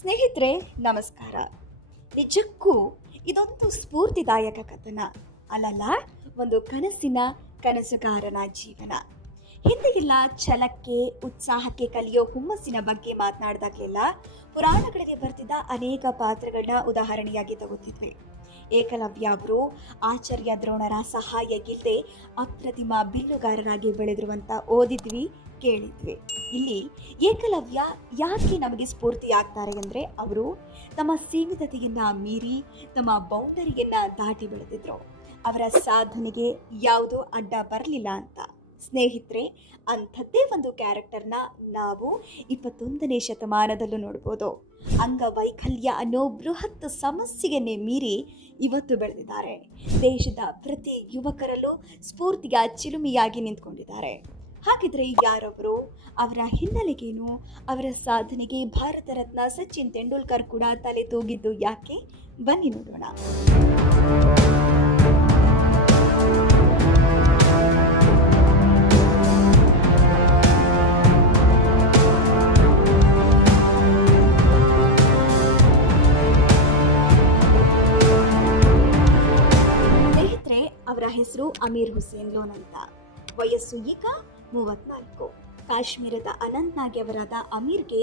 ಸ್ನೇಹಿತರೆ, ನಮಸ್ಕಾರ. ನಿಜಕ್ಕೂ ಇದೊಂದು ಸ್ಫೂರ್ತಿದಾಯಕ ಕಥನ ಅಲ್ಲಲ್ಲ, ಒಂದು ಕನಸಿನ ಕನಸುಗಾರನ ಜೀವನ. ಹಿಂದೆಲ್ಲ ಛಲಕ್ಕೆ, ಉತ್ಸಾಹಕ್ಕೆ ಕಲಿಯೋ ಹುಮ್ಮಸ್ಸಿನ ಬಗ್ಗೆ ಮಾತನಾಡಿದಾಗಲೆಲ್ಲ ಪುರಾಣಗಳಲ್ಲಿ ಬರ್ತಿದ್ದ ಅನೇಕ ಪಾತ್ರಗಳನ್ನ ಉದಾಹರಣೆಯಾಗಿ ತಗೋತಿದ್ವಿ. ಏಕಲವ್ಯ ಅವರು ಆಚಾರ್ಯ ದ್ರೋಣರ ಸಹಾಯ ಇಲ್ಲದೆ ಅಪ್ರತಿಮ ಬಿಲ್ಲುಗಾರರಾಗಿ ಬೆಳೆದಿರುವಂತ ಓದಿದ್ವಿ, ಕೇಳಿದ್ವಿ. ಇಲ್ಲಿ ಏಕಲವ್ಯ ಯಾಕೆ ನಮಗೆ ಸ್ಫೂರ್ತಿಯಾಗ್ತಾರೆ ಅಂದರೆ, ಅವರು ತಮ್ಮ ಸೀಮಿತತೆಯನ್ನ ಮೀರಿ ತಮ್ಮ ಬೌಂಡರಿಯನ್ನ ದಾಟಿ ಬೆಳೆದಿದ್ರು. ಅವರ ಸಾಧನೆಗೆ ಯಾವುದೋ ಅಡ್ಡ ಬರಲಿಲ್ಲ ಅಂತ. ಸ್ನೇಹಿತರೆ, ಅಂಥದ್ದೇ ಒಂದು ಕ್ಯಾರೆಕ್ಟರ್ನ ನಾವು 21ನೇ ಶತಮಾನದಲ್ಲೂ ನೋಡ್ಬೋದು. ಅಂಗವೈಕಲ್ಯ ಅನ್ನೋ ಬೃಹತ್ ಸಮಸ್ಯೆಯನ್ನೇ ಮೀರಿ ಇವತ್ತು ಬೆಳೆದಿದ್ದಾರೆ. ದೇಶದ ಪ್ರತಿ ಯುವಕರಲ್ಲೂ ಸ್ಫೂರ್ತಿಯ ಚಿಲುಮೆಯಾಗಿ ನಿಂತ್ಕೊಂಡಿದ್ದಾರೆ. ಹಾಗಿದ್ರೆ ಯಾರವರು? ಅವರ ಹಿನ್ನೆಲೆಗೇನು? ಅವರ ಸಾಧನೆಗೆ ಭಾರತ ರತ್ನ ಸಚಿನ್ ತೆಂಡೂಲ್ಕರ್ ಕೂಡ ತಲೆ ತೂಗಿದ್ದು ಯಾಕೆ? ಬನ್ನಿ ನೋಡೋಣ. ಸ್ನೇಹಿತರೆ, ಅವರ ಹೆಸರು ಅಮೀರ್ ಹುಸೇನ್ ಲೋನ್ ಅಂತ. ವಯಸ್ಸು ಈಗ 34. ಕಾಶ್ಮೀರದ ಅನಂತ್ನಾಗ್ ಅವರಾದ ಅಮೀರ್ಗೆ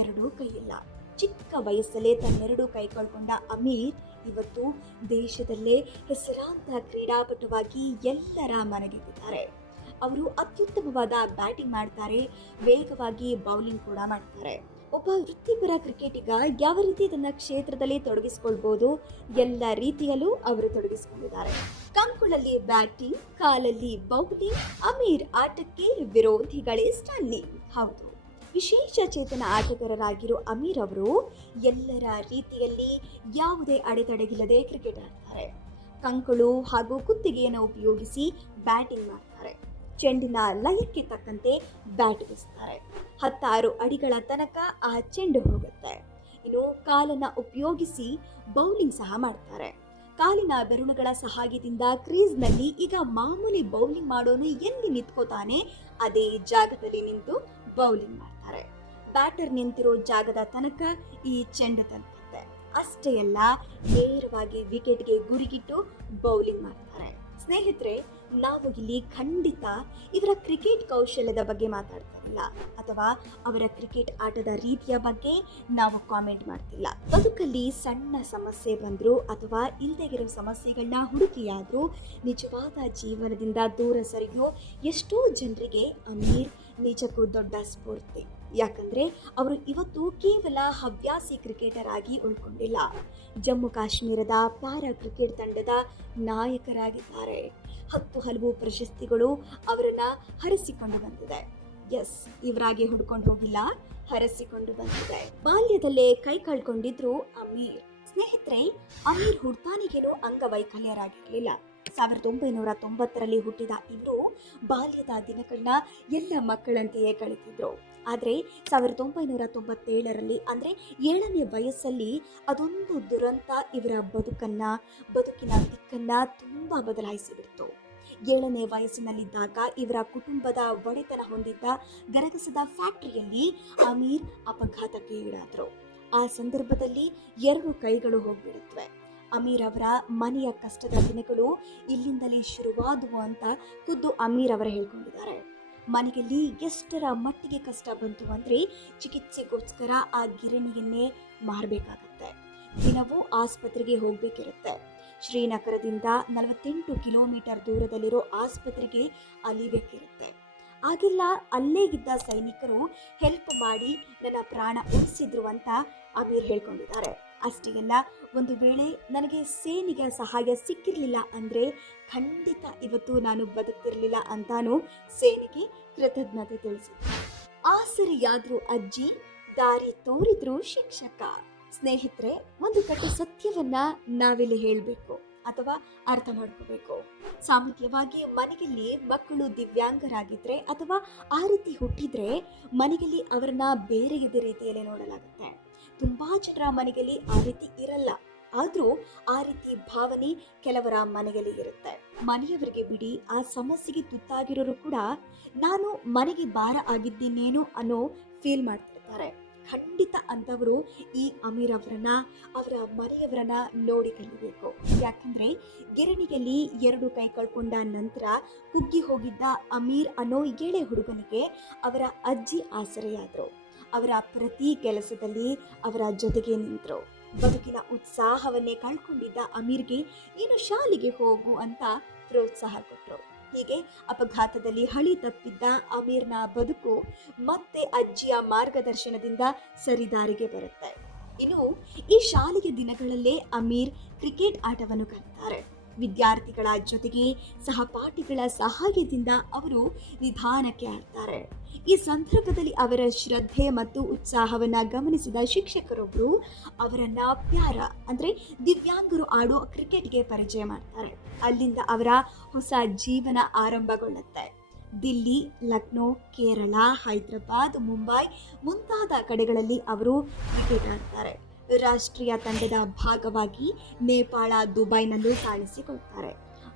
ಎರಡೂ ಕೈಯಿಲ್ಲ. ಚಿಕ್ಕ ವಯಸ್ಸಲ್ಲೇ ತನ್ನೆರಡೂ ಕೈ ಕಳ್ಕೊಂಡ ಅಮೀರ್ ಇವತ್ತು ದೇಶದಲ್ಲೇ ಹೆಸರಾಂತ ಕ್ರೀಡಾಪಟುವಾಗಿ ಎಲ್ಲರ ಮನಗೆದ್ದಿದ್ದಾರೆ. ಅವರು ಅತ್ಯುತ್ತಮವಾದ ಬ್ಯಾಟಿಂಗ್ ಮಾಡ್ತಾರೆ, ವೇಗವಾಗಿ ಬೌಲಿಂಗ್ ಕೂಡ ಮಾಡ್ತಾರೆ. ಒಬ್ಬ ವೃತ್ತಿಪರ ಕ್ರಿಕೆಟಿಗ ಯಾವ ರೀತಿ ತನ್ನ ಕ್ಷೇತ್ರದಲ್ಲಿ ತೊಡಗಿಸಿಕೊಳ್ಬೋದು, ಎಲ್ಲ ರೀತಿಯಲ್ಲೂ ಅವರು ತೊಡಗಿಸಿಕೊಂಡಿದ್ದಾರೆ. ಕಂಕುಳಲ್ಲಿ ಬ್ಯಾಟಿಂಗ್, ಕಾಲಲ್ಲಿ ಬೌಲಿಂಗ್. ಅಮೀರ್ ಆಟಕ್ಕೆ ವಿರೋಧಿಗಳೇ ಸ್ಟನ್ನಿಂಗ್. ಹೌದು, ವಿಶೇಷ ಚೇತನ ಆಟಗಾರರಾಗಿರೋ ಅಮೀರ್ ಅವರು ಎಲ್ಲರ ರೀತಿಯಲ್ಲಿ ಯಾವುದೇ ಅಡೆತಡೆಗಿಲ್ಲದೆ ಕ್ರಿಕೆಟ್ ಆಡ್ತಾರೆ. ಕಂಕುಳು ಹಾಗೂ ಕುತ್ತಿಗೆಯನ್ನು ಉಪಯೋಗಿಸಿ ಬ್ಯಾಟಿಂಗ್ ಮಾಡ್ತಾರೆ. ಚೆಂಡಿನ ಲಯಕ್ಕೆ ತಕ್ಕಂತೆ ಬ್ಯಾಟ್ ಬೀಸ್ತಾರೆ. 16 ಅಡಿಗಳ ತನಕ ಆ ಚೆಂಡು ಹೋಗುತ್ತೆ. ಇನ್ನು ಕಾಲನ್ನ ಉಪಯೋಗಿಸಿ ಬೌಲಿಂಗ್ ಸಹ ಮಾಡ್ತಾರೆ. ಕಾಲಿನ ಬೆರಳುಗಳ ಸಹಾಯದಿಂದ ಕ್ರೀಸ್ನಲ್ಲಿ ಈಗ ಮಾಮೂಲಿ ಬೌಲಿಂಗ್ ಮಾಡೋನು ಎಲ್ಲಿ ನಿಂತ್ಕೋತಾನೆ ಅದೇ ಜಾಗದಲ್ಲಿ ನಿಂತು ಬೌಲಿಂಗ್ ಮಾಡ್ತಾರೆ. ಬ್ಯಾಟರ್ ನಿಂತಿರೋ ಜಾಗದ ತನಕ ಈ ಚೆಂಡು ತಲುಪುತ್ತೆ. ಅಷ್ಟೇ ಅಲ್ಲ, ನೇರವಾಗಿ ವಿಕೆಟ್ಗೆ ಗುರಿಗಿಟ್ಟು ಬೌಲಿಂಗ್ ಮಾಡ್ತಾರೆ. ಸ್ನೇಹಿತರೆ, ನಾವು ಇಲ್ಲಿ ಖಂಡಿತ ಇವರ ಕ್ರಿಕೆಟ್ ಕೌಶಲ್ಯದ ಬಗ್ಗೆ ಮಾತಾಡ್ತಿಲ್ಲ, ಅಥವಾ ಅವರ ಕ್ರಿಕೆಟ್ ಆಟದ ರೀತಿಯ ಬಗ್ಗೆ ನಾವು ಕಾಮೆಂಟ್ ಮಾಡ್ತಿಲ್ಲ. ಬದುಕಲ್ಲಿ ಸಣ್ಣ ಸಮಸ್ಯೆ ಬಂದ್ರು ಅಥವಾ ಇಲ್ಲದೆ ಇರೋ ಸಮಸ್ಯೆಗಳನ್ನ ಹುಡುಕಿಯಾದ್ರೂ ನಿಜವಾದ ಜೀವನದಿಂದ ದೂರ ಸರಿಯೋ ಎಷ್ಟೋ ಜನರಿಗೆ ಅಮೀರ್ ನಿಜಕ್ಕೂ ದೊಡ್ಡ ಸ್ಫೂರ್ತಿ. ಯಾಕಂದ್ರೆ ಅವರು ಇವತ್ತು ಕೇವಲ ಹವ್ಯಾಸಿ ಕ್ರಿಕೆಟರ್ ಆಗಿ ಉಳ್ಕೊಂಡಿಲ್ಲ, ಜಮ್ಮು ಕಾಶ್ಮೀರದ ಪ್ಯಾರಾ ಕ್ರಿಕೆಟ್ ತಂಡದ ನಾಯಕರಾಗಿದ್ದಾರೆ. 10 ಹಲವು ಪ್ರಶಸ್ತಿಗಳು ಅವರನ್ನ ಹರಸಿಕೊಂಡು ಬಂದಿದೆ. ಎಸ್, ಇವರಾಗಿ ಹುಡ್ಕೊಂಡು ಹೋಗಿಲ್ಲ, ಹರಸಿಕೊಂಡು ಬಂದಿದೆ. ಬಾಲ್ಯದಲ್ಲೇ ಕೈ ಕಳ್ಕೊಂಡಿದ್ರು ಅಮೀರ್. ಸ್ನೇಹಿತರೆ, ಅಮೀರ್ ಹುಡ್ತಾನಿಗೇನು ಅಂಗವೈಕಲ್ಯರಾಗಿರ್ಲಿಲ್ಲ. 1990ರಲ್ಲಿ ಹುಟ್ಟಿದ ಇವರು ಬಾಲ್ಯದ ದಿನಗಳನ್ನ ಎಲ್ಲ ಮಕ್ಕಳಂತೆಯೇ ಕಳೆದಿದ್ರು. ಆದರೆ 1997ರಲ್ಲಿ ಅಂದರೆ 7ನೇ ವಯಸ್ಸಲ್ಲಿ ಅದೊಂದು ದುರಂತ ಇವರ ಬದುಕಿನ ದಿಕ್ಕನ್ನ ತುಂಬಾ ಬದಲಾಯಿಸಿಬಿಡ್ತು. 7ನೇ ವಯಸ್ಸಿನಲ್ಲಿದ್ದಾಗ ಇವರ ಕುಟುಂಬದ ಒಡೆತನ ಹೊಂದಿದ್ದ ಗರಗಸದ ಫ್ಯಾಕ್ಟರಿಯಲ್ಲಿ ಅಮೀರ್ ಅಪಘಾತಕ್ಕೆ ಈಡಾದರು. ಆ ಸಂದರ್ಭದಲ್ಲಿ 2 ಕೈಗಳು ಹೋಗ್ಬಿಡುತ್ತವೆ. ಅಮೀರ್ ಅವರ ಮನೆಯ ಕಷ್ಟದ ದಿನಗಳು ಇಲ್ಲಿಂದಲೇ ಶುರುವಾದವು ಅಂತ ಖುದ್ದು ಅಮೀರ್ ಅವರೇ ಹೇಳ್ಕೊಂಡಿದ್ದಾರೆ. ಮನೆಯಲ್ಲಿ ಎಷ್ಟರ ಮಟ್ಟಿಗೆ ಕಷ್ಟ ಬಂತು ಅಂದರೆ, ಚಿಕಿತ್ಸೆಗೋಸ್ಕರ ಆ ಗಿರಣಿಯನ್ನೇ ಮಾರಬೇಕಾಗತ್ತೆ. ದಿನವೂ ಆಸ್ಪತ್ರೆಗೆ ಹೋಗಬೇಕಿರುತ್ತೆ. ಶ್ರೀನಗರದಿಂದ 48 ಕಿಲೋಮೀಟರ್ ದೂರದಲ್ಲಿರೋ ಆಸ್ಪತ್ರೆಗೆ ಅಲಿಬೇಕಿರುತ್ತೆ. ಆಗೆಲ್ಲ ಅಲ್ಲೇ ಇದ್ದ ಸೈನಿಕರು ಹೆಲ್ಪ್ ಮಾಡಿ ನನ್ನ ಪ್ರಾಣ ಉಳಿಸಿದ್ರು ಅಂತ ಅಮೀರ್ ಹೇಳ್ಕೊಂಡಿದ್ದಾರೆ. ಅಷ್ಟೇ ಅಲ್ಲ, ಒಂದು ವೇಳೆ ನನಗೆ ಸೇನೆಗೆ ಸಹಾಯ ಸಿಕ್ಕಿರಲಿಲ್ಲ ಅಂದರೆ ಖಂಡಿತ ಇವತ್ತು ನಾನು ಬದುಕ್ತಿರಲಿಲ್ಲ ಅಂತಾನು ಸೇನೆಗೆ ಕೃತಜ್ಞತೆ ತಿಳಿಸಿದ್ದಾರೆ. ಆಸರೆಯಾದ್ರು ಅಜ್ಜಿ, ದಾರಿ ತೋರಿದ್ರು ಶಿಕ್ಷಕ. ಸ್ನೇಹಿತರೆ, ಒಂದು ಕಟ್ಟು ಸತ್ಯವನ್ನ ನಾವಿಲ್ಲಿ ಹೇಳಬೇಕು ಅಥವಾ ಅರ್ಥ ಮಾಡ್ಕೋಬೇಕು. ಸಾಮಾನ್ಯವಾಗಿ ಮನೆಯಲ್ಲಿ ಮಕ್ಕಳು ದಿವ್ಯಾಂಗರಾಗಿದ್ರೆ ಅಥವಾ ಆ ರೀತಿ ಹುಟ್ಟಿದ್ರೆ ಮನೆಯಲ್ಲಿ ಅವರನ್ನ ಬೇರೆ ರೀತಿಯಲ್ಲಿ ನೋಡಲಾಗುತ್ತೆ. ತುಂಬಾ ಜನರ ಮನೆಯಲ್ಲಿ ಆ ರೀತಿ ಇರಲ್ಲ, ಆದ್ರೂ ಆ ರೀತಿ ಭಾವನೆ ಕೆಲವರ ಮನೆಯಲ್ಲಿ ಇರುತ್ತೆ. ಮನೆಯವರಿಗೆ ಬಿಡಿ, ಆ ಸಮಸ್ಯೆಗೆ ತುತ್ತಾಗಿರೋರು ಕೂಡ ನಾನು ಮನೆಗೆ ಭಾರ ಆಗಿದ್ದೇನೇನೋ ಅನ್ನೋ ಫೀಲ್ ಮಾಡ್ತಿರ್ತಾರೆ. ಖಂಡಿತ ಅಂಥವರು ಈ ಅಮೀರ್ ಅವರನ್ನ, ಅವರ ಮನೆಯವರನ್ನ ನೋಡಿ ಕಲಿಬೇಕು. ಯಾಕಂದ್ರೆ ಗಿರಣಿಯಲ್ಲಿ 2 ಕೈ ಕಳ್ಕೊಂಡ ನಂತರ ಕುಗ್ಗಿ ಹೋಗಿದ್ದ ಅಮೀರ್ ಅನ್ನೋ ಎಳೆ ಹುಡುಗನಿಗೆ ಅವರ ಅಜ್ಜಿ ಆಸರೆಯಾದ್ರು. ಅವರ ಪ್ರತಿ ಕೆಲಸದಲ್ಲಿ ಅವರ ಜೊತೆಗೆ ನಿಂತರು. ಬದುಕಿನ ಉತ್ಸಾಹವನ್ನೇ ಕಳ್ಕೊಂಡಿದ್ದ ಅಮೀರ್ಗೆ ಇನ್ನು ಶಾಲೆಗೆ ಹೋಗು ಅಂತ ಪ್ರೋತ್ಸಾಹ ಕೊಟ್ಟರು. ಹೀಗೆ ಅಪಘಾತದಲ್ಲಿ ಹಳಿ ತಪ್ಪಿದ್ದ ಅಮೀರ್ನ ಬದುಕು ಮತ್ತೆ ಅಜ್ಜಿಯ ಮಾರ್ಗದರ್ಶನದಿಂದ ಸರಿದಾರಿಗೆ ಬರುತ್ತೆ. ಇನ್ನು ಈ ಶಾಲೆಯ ದಿನಗಳಲ್ಲೇ ಅಮೀರ್ ಕ್ರಿಕೆಟ್ ಆಟವನ್ನು ಕಲಿತಾರೆ. ವಿದ್ಯಾರ್ಥಿಗಳ ಜೊತೆಗೆ ಸಹಪಾಠಿಗಳ ಸಹಾಯದಿಂದ ಅವರು ನಿಧಾನಕ್ಕೆ ಆಡ್ತಾರೆ. ಈ ಸಂದರ್ಭದಲ್ಲಿ ಅವರ ಶ್ರದ್ಧೆ ಮತ್ತು ಉತ್ಸಾಹವನ್ನ ಗಮನಿಸಿದ ಶಿಕ್ಷಕರೊಬ್ಬರು ಅವರನ್ನ ಪ್ಯಾರ ಅಂದ್ರೆ ದಿವ್ಯಾಂಗರು ಆಡೋ ಕ್ರಿಕೆಟ್ಗೆ ಪರಿಚಯ ಮಾಡ್ತಾರೆ. ಅಲ್ಲಿಂದ ಅವರ ಹೊಸ ಜೀವನ ಆರಂಭಗೊಳ್ಳುತ್ತೆ. ದಿಲ್ಲಿ, ಲಕ್ನೋ, ಕೇರಳ, ಹೈದರಾಬಾದ್, ಮುಂಬೈ ಮುಂತಾದ ಕಡೆಗಳಲ್ಲಿ ಅವರು ಕ್ರಿಕೆಟ್ ಆಡ್ತಾರೆ. ರಾಷ್ಟ್ರೀಯ ತಂಡದ ಭಾಗವಾಗಿ ನೇಪಾಳ, ದುಬೈನಲ್ಲೂ ಕಾಣಿಸಿಕೊಳ್ತಾರೆ.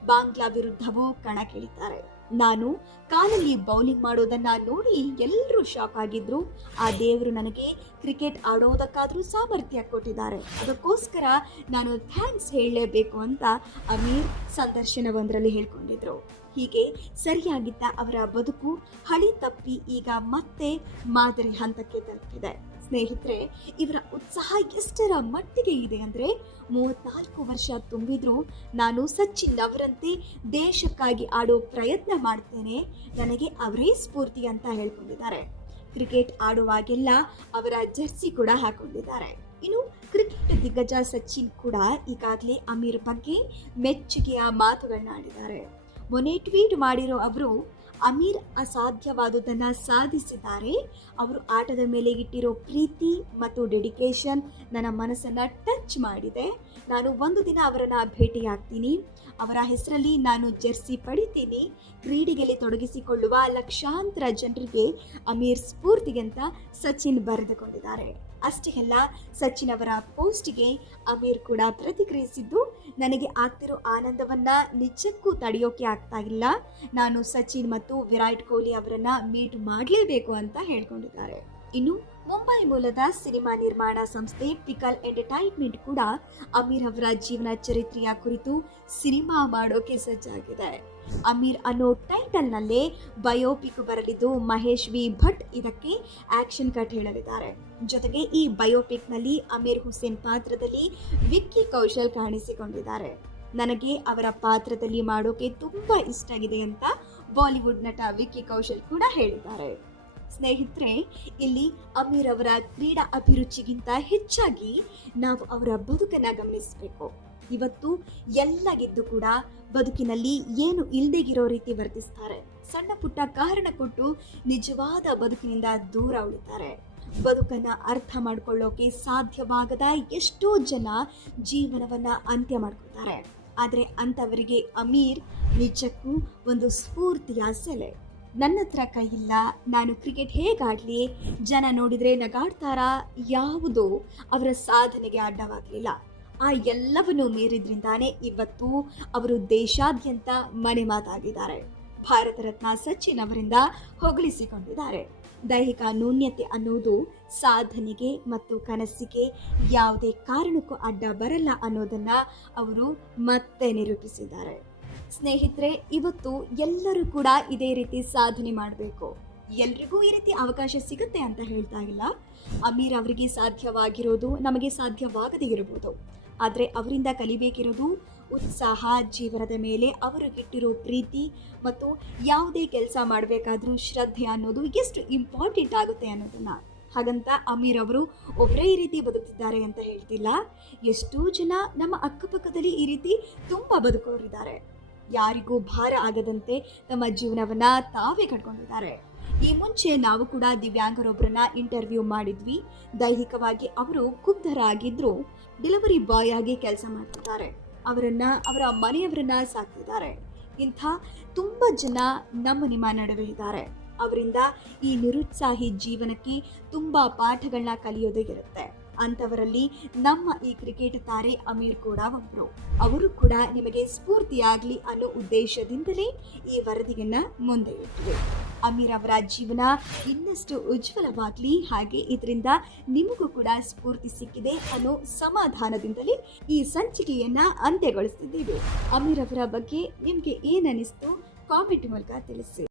ಬಾಂಗ್ಲಾ ವಿರುದ್ಧವೂ ಕಣಕ್ಕಿಳಿತಾರೆ. ನಾನು ಕಾಲಲ್ಲಿ ಬೌಲಿಂಗ್ ಮಾಡೋದನ್ನ ನೋಡಿ ಎಲ್ಲರೂ ಶಾಕ್ ಆಗಿದ್ರು. ಆ ದೇವರು ನನಗೆ ಕ್ರಿಕೆಟ್ ಆಡೋದಕ್ಕಾದ್ರೂ ಸಾಮರ್ಥ್ಯ ಕೊಟ್ಟಿದ್ದಾರೆ, ಅದಕ್ಕೋಸ್ಕರ ನಾನು ಥ್ಯಾಂಕ್ಸ್ ಹೇಳಲೇಬೇಕು ಅಂತ ಅಮೀರ್ ಸಂದರ್ಶನವೊಂದರಲ್ಲಿ ಹೇಳ್ಕೊಂಡಿದ್ರು. ಹೀಗೆ ಸರಿಯಾಗಿದ್ದ ಅವರ ಬದುಕು ಹಳಿ ತಪ್ಪಿ ಈಗ ಮತ್ತೆ ಮಾದರಿ ಹಂತಕ್ಕೆ ತಲುಪಿದೆ. ಸ್ನೇಹಿತರೆ, ಇವರ ಉತ್ಸಾಹ ಎಷ್ಟರ ಮಟ್ಟಿಗೆ ಇದೆ ಅಂದರೆ 34 ವರ್ಷ ತುಂಬಿದ್ರು ನಾನು ಸಚಿನ್ ಅವರಂತೆ ದೇಶಕ್ಕಾಗಿ ಆಡೋ ಪ್ರಯತ್ನ ಮಾಡ್ತೇನೆ, ನನಗೆ ಅವರೇ ಸ್ಫೂರ್ತಿ ಅಂತ ಹೇಳ್ಕೊಂಡಿದ್ದಾರೆ. ಕ್ರಿಕೆಟ್ ಆಡುವಾಗೆಲ್ಲ ಅವರ ಜರ್ಸಿ ಕೂಡ ಹಾಕೊಂಡಿದ್ದಾರೆ. ಇನ್ನು ಕ್ರಿಕೆಟ್ ದಿಗ್ಗಜ ಸಚಿನ್ ಕೂಡ ಈಗಾಗಲೇ ಅಮೀರ್ ಬಗ್ಗೆ ಮೆಚ್ಚುಗೆಯ ಮಾತುಗಳನ್ನ ಆಡಿದ್ದಾರೆ. ಮೊನ್ನೆ ಟ್ವೀಟ್ ಮಾಡಿರೋ ಅವರು, ಅಮೀರ್ ಅಸಾಧ್ಯವಾದುದನ್ನು ಸಾಧಿಸಿದ್ದಾರೆ. ಅವರು ಆಟದ ಮೇಲೆ ಇಟ್ಟಿರೋ ಪ್ರೀತಿ ಮತ್ತು ಡೆಡಿಕೇಶನ್ ನನ್ನ ಮನಸ್ಸನ್ನು ಟಚ್ ಮಾಡಿದೆ. ನಾನು ಒಂದು ದಿನ ಅವರನ್ನು ಭೇಟಿಯಾಗ್ತೀನಿ, ಅವರ ಹೆಸರಲ್ಲಿ ನಾನು ಜೆರ್ಸಿ ಪಡಿತೀನಿ. ಕ್ರೀಡೆಯಲ್ಲಿ ತೊಡಗಿಸಿಕೊಳ್ಳುವ ಲಕ್ಷಾಂತರ ಜನರಿಗೆ ಅಮೀರ್ ಸ್ಫೂರ್ತಿಗೆ ಅಂತ ಸಚಿನ್ ಬರೆದುಕೊಂಡಿದ್ದಾರೆ. ಅಷ್ಟೇ ಅಲ್ಲ, ಸಚಿನ್ ಅವರ ಪೋಸ್ಟ್ಗೆ ಅಮೀರ್ ಕೂಡ ಪ್ರತಿಕ್ರಿಯಿಸಿದ್ದು, ನನಗೆ ಆಗ್ತಿರೋ ಆನಂದವನ್ನ ನಿಜಕ್ಕೂ ತಡೆಯೋಕೆ ಆಗ್ತಾ ಇಲ್ಲ. ನಾನು ಸಚಿನ್ ಮತ್ತು ವಿರಾಟ್ ಕೊಹ್ಲಿ ಅವರನ್ನ ಮೀಟ್ ಮಾಡಲೇಬೇಕು ಅಂತ ಹೇಳ್ಕೊಂಡಿದ್ದಾರೆ. ಇನ್ನು ಮುಂಬೈ ಮೂಲದ ಸಿನಿಮಾ ನಿರ್ಮಾಣ ಸಂಸ್ಥೆ ಪಿಕಲ್ ಎಂಟರ್ಟೈನ್ಮೆಂಟ್ ಕೂಡ ಅಮೀರ್ ಅವರ ಜೀವನ ಚರಿತ್ರೆಯ ಕುರಿತು ಸಿನಿಮಾ ಮಾಡೋಕೆ ಸಜ್ಜಾಗಿದೆ. ಅಮೀರ್ ಅನ್ನೋ ಟೈಟಲ್ನಲ್ಲೇ ಬಯೋಪಿಕ್ ಬರಲಿದ್ದು ಮಹೇಶ್ ವಿ ಭಟ್ ಇದಕ್ಕೆ ಆಕ್ಷನ್ ಕಟ್ ಹೇಳಲಿದ್ದಾರೆ. ಜೊತೆಗೆ ಈ ಬಯೋಪಿಕ್ನಲ್ಲಿ ಅಮೀರ್ ಹುಸೇನ್ ಪಾತ್ರದಲ್ಲಿ ವಿಕ್ಕಿ ಕೌಶಲ್ ಕಾಣಿಸಿಕೊಂಡಿದ್ದಾರೆ. ನನಗೆ ಅವರ ಪಾತ್ರದಲ್ಲಿ ಮಾಡೋಕೆ ತುಂಬಾ ಇಷ್ಟ ಆಗಿದೆ ಅಂತ ಬಾಲಿವುಡ್ ನಟ ವಿಕ್ಕಿ ಕೌಶಲ್ ಕೂಡ ಹೇಳಿದ್ದಾರೆ. ಸ್ನೇಹಿತರೆ, ಇಲ್ಲಿ ಅಮೀರ್ ಅವರ ಕ್ರೀಡಾ ಅಭಿರುಚಿಗಿಂತ ಹೆಚ್ಚಾಗಿ ನಾವು ಅವರ ಬದುಕನ್ನು ಗಮನಿಸಬೇಕು. ಇವತ್ತು ಎಲ್ಲ ಗೆದ್ದು ಕೂಡ ಬದುಕಿನಲ್ಲಿ ಏನು ಇಲ್ದೆಗಿರೋ ರೀತಿ ವರ್ತಿಸ್ತಾರೆ. ಸಣ್ಣ ಪುಟ್ಟ ಕಾರಣ ಕೊಟ್ಟು ನಿಜವಾದ ಬದುಕಿನಿಂದ ದೂರ ಉಳಿತಾರೆ. ಬದುಕನ್ನು ಅರ್ಥ ಮಾಡ್ಕೊಳ್ಳೋಕೆ ಸಾಧ್ಯವಾಗದ ಎಷ್ಟೋ ಜನ ಜೀವನವನ್ನ ಅಂತ್ಯ ಮಾಡ್ಕೊತಾರೆ. ಆದರೆ ಅಂಥವರಿಗೆ ಅಮೀರ್ ನಿಜಕ್ಕೂ ಒಂದು ಸ್ಫೂರ್ತಿಯ ಸೆಲೆ. ನನ್ನ ಹತ್ರ ಕೈ ಇಲ್ಲ, ನಾನು ಕ್ರಿಕೆಟ್ ಹೇಗಾಡಲಿ, ಜನ ನೋಡಿದರೆ ನಗಾಡ್ತಾರಾ, ಯಾವುದೋ ಅವರ ಸಾಧನೆಗೆ ಅಡ್ಡವಾಗಲಿಲ್ಲ. ಆ ಎಲ್ಲವನ್ನು ಮೀರಿದ್ರಿಂದಾನೇ ಇವತ್ತು ಅವರು ದೇಶಾದ್ಯಂತ ಮನೆ ಮಾತಾಗಿದ್ದಾರೆ. ಭಾರತ ರತ್ನ ಸಚಿನ್ ಅವರಿಂದ ಹೊಗಳಿಸಿಕೊಂಡಿದ್ದಾರೆ. ದೈಹಿಕ ನ್ಯೂನ್ಯತೆ ಅನ್ನೋದು ಸಾಧನೆಗೆ ಮತ್ತು ಕನಸಿಗೆ ಯಾವುದೇ ಕಾರಣಕ್ಕೂ ಅಡ್ಡ ಬರಲ್ಲ ಅನ್ನೋದನ್ನ ಅವರು ಮತ್ತೆ ನಿರೂಪಿಸಿದ್ದಾರೆ. ಸ್ನೇಹಿತರೆ, ಇವತ್ತು ಎಲ್ಲರೂ ಕೂಡ ಇದೇ ರೀತಿ ಸಾಧನೆ ಮಾಡಬೇಕು. ಎಲ್ರಿಗೂ ಈ ರೀತಿ ಅವಕಾಶ ಸಿಗುತ್ತೆ ಅಂತ ಹೇಳ್ತಾ ಇಲ್ಲ. ಅಮೀರ್ ಅವರಿಗೆ ಸಾಧ್ಯವಾಗಿರೋದು ನಮಗೆ ಸಾಧ್ಯವಾಗದೇ ಇರಬಹುದು. ಆದರೆ ಅವರಿಂದ ಕಲಿಬೇಕಿರೋದು ಉತ್ಸಾಹ, ಜೀವನದ ಮೇಲೆ ಅವರಿಗಿಟ್ಟಿರೋ ಪ್ರೀತಿ ಮತ್ತು ಯಾವುದೇ ಕೆಲಸ ಮಾಡಬೇಕಾದ್ರೂ ಶ್ರದ್ಧೆ ಅನ್ನೋದು ಎಷ್ಟು ಇಂಪಾರ್ಟೆಂಟ್ ಆಗುತ್ತೆ ಅನ್ನೋದನ್ನ. ಹಾಗಂತ ಅಮೀರ್ ಅವರು ಒಬ್ಬರೇ ಈ ರೀತಿ ಬದುಕ್ತಿದ್ದಾರೆ ಅಂತ ಹೇಳ್ತಿಲ್ಲ. ಎಷ್ಟೋ ಜನ ನಮ್ಮ ಅಕ್ಕಪಕ್ಕದಲ್ಲಿ ಈ ರೀತಿ ತುಂಬ ಬದುಕೋರಿದ್ದಾರೆ. ಯಾರಿಗೂ ಭಾರ ಆಗದಂತೆ ತಮ್ಮ ಜೀವನವನ್ನ ತಾವೇ ಕಟ್ಕೊಂಡಿದ್ದಾರೆ. ಈ ಮುಂಚೆ ನಾವು ಕೂಡ ದಿವ್ಯಾಂಗರೊಬ್ಬರನ್ನ ಇಂಟರ್ವ್ಯೂ ಮಾಡಿದ್ವಿ. ದೈಹಿಕವಾಗಿ ಅವರು ಕುಬ್ಧರಾಗಿದ್ರು ಡೆಲಿವರಿ ಬಾಯ್ ಆಗಿ ಕೆಲಸ ಮಾಡ್ತಿದ್ದಾರೆ. ಅವರ ಮನೆಯವರನ್ನ ಸಾಕ್ತಿದ್ದಾರೆ. ಇಂಥ ತುಂಬ ಜನ ನಿಮ್ಮ ನಡುವೆ ಇದ್ದಾರೆ. ಅವರಿಂದ ಈ ನಿರುತ್ಸಾಹಿ ಜೀವನಕ್ಕೆ ತುಂಬ ಪಾಠಗಳನ್ನ ಕಲಿಯೋದೇ ಇರುತ್ತೆ. ಅಂಥವರಲ್ಲಿ ನಮ್ಮ ಈ ಕ್ರಿಕೆಟ್ ತಾರೆ ಅಮೀರ್ ಕೂಡ ಒಬ್ಬರು. ಅವರು ಕೂಡ ನಿಮಗೆ ಸ್ಫೂರ್ತಿಯಾಗಲಿ ಅನ್ನೋ ಉದ್ದೇಶದಿಂದಲೇ ಈ ವರದಿಯನ್ನು ಮುಂದೆ ಇಟ್ಟಿವೆ. ಅಮೀರ್ ಅವರ ಜೀವನ ಇನ್ನಷ್ಟು ಉಜ್ವಲವಾಗಲಿ, ಹಾಗೆ ಇದರಿಂದ ನಿಮಗೂ ಕೂಡ ಸ್ಫೂರ್ತಿ ಸಿಕ್ಕಿದೆ ಅನ್ನೋ ಸಮಾಧಾನದಿಂದಲೇ ಈ ಸಂಚಿಕೆಯನ್ನ ಅಂತ್ಯಗೊಳಿಸ್ತಿದ್ದೀವಿ. ಅಮೀರ್ ಅವರ ಬಗ್ಗೆ ನಿಮಗೆ ಏನನ್ನಿಸ್ತು ಕಾಮೆಂಟ್ ಮೂಲಕ ತಿಳಿಸಿ.